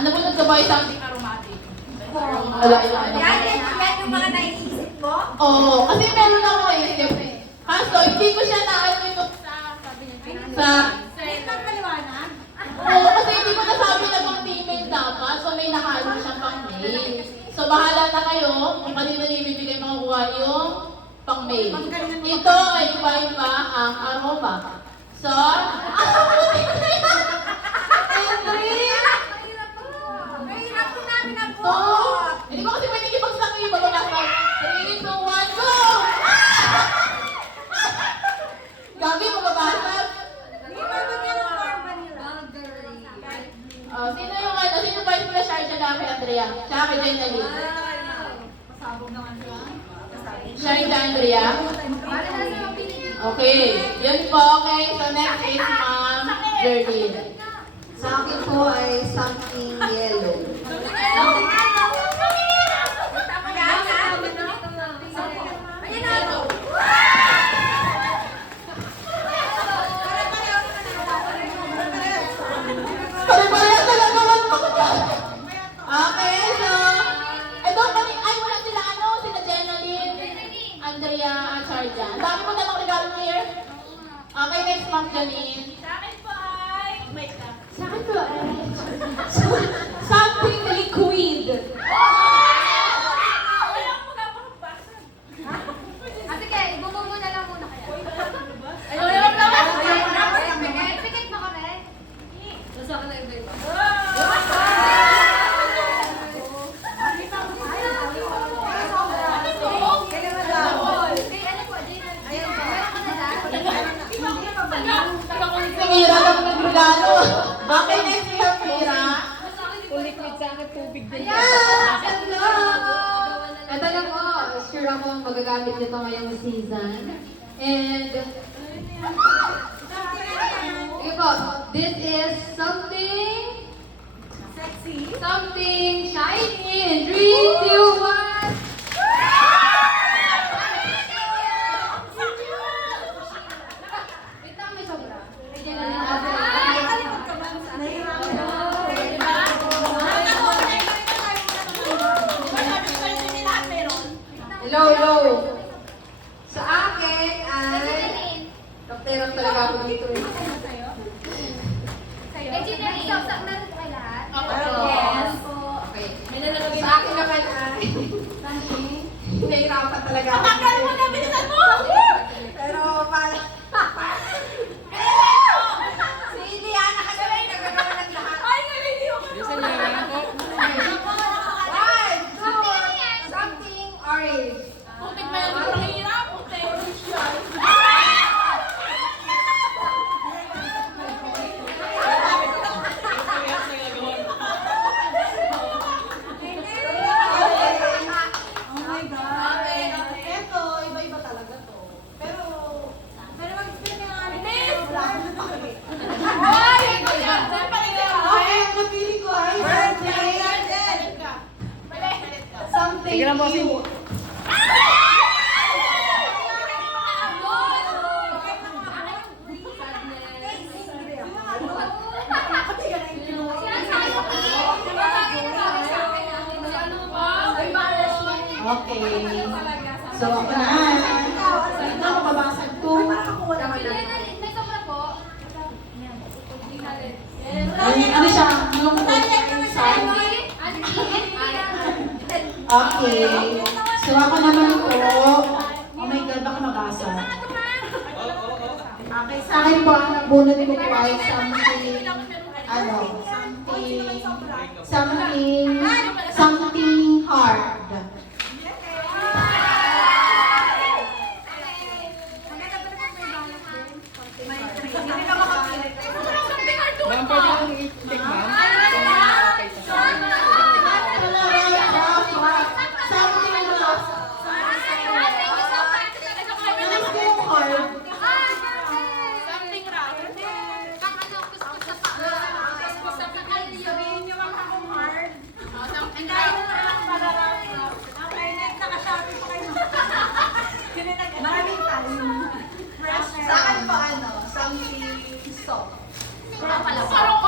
Ano mo nagkabay something aromatic? Wala yun. Yan yung mga naiisip mo? Oo, kasi meron ako isip eh. Kaso, hindi ko siya naano ito sa... Hindi kang maliwanag? Oo, kasi hindi ko nasabi na pang female dapat. So, may nakalo siyang pang male. So, bahala na kayo kung kanino niyo ibibigay makukuha yung pang male. Ito ay iba-iba ang aroma. So, Mahirap ko namin ang So, hindi ko kasi pwede ipagsakay. Bababa ka. 3, 2, 1, go! Gabi, mababasag. Hindi ba bigyan ng forma nila? Sino yung ano? Sino ba yung siya kay Andrea? Siya kay Jenny. Pasabog naman siya. Siya kay Andrea. Okay. Yun po. Okay. So, next is Ma'am Jerlyn. Sa akin po ay something yellow. Pare-pareha talaga naman ako dyan. Okay, so, ito, ay, wala sila, sila Jenalyn, Andrea, at Charja. Ang dami mo namang regalo here. Okay, next Ma'am Janine. Sa akin po ay, something liquid. Sige, ibubo mo na lang muna kaya. Ayun, naman naman. Sikit mo kami. Si Mira lang nagregalo. Okay, next we have Mira. Liquid sa akin, tubig din. Hello! Ito na po, sure ako magagamit nito ngayong season. And, ito po, this is something shiny in 3, 2, 1. Wait lang, may sobra. Medyo na rin Hello, hello. Sa akin ay... Dokterang talaga ako dito eh. Yes. Okay. Sa akin naman ay... Nahirapan talaga ako. Pero parang... Si Iliana kasi may nagagawa ng lahat. Bisa niya ako. One, two, something orange. Putik na yung mahirap. Putik. Oh my God. Eto, iba-iba talaga to. Pero mag-explain ka nga rin. Wala akong pakit. Ay! Ito yan! Saan pa rin yan? Okay, ang napili ko ay something Sige lang, bossing. cute. Okay. So, ako na. Ito, mababasag to. Ano siya? Yung Okay. So, ako naman po. Oh my God, baka mabasa. Okay, sa akin po, ang nabunod ko po ay something, something hard. Ma'am, pwede lang i-take, ma'am? Okay, sa akin. Something rough. Sabihin niyo mga akong hard. Something Ang dahil rough. mo lang para Okay, next, naka-shopping pa kayo. Maraming time. Fresh. Sa akin po, something soft. Parang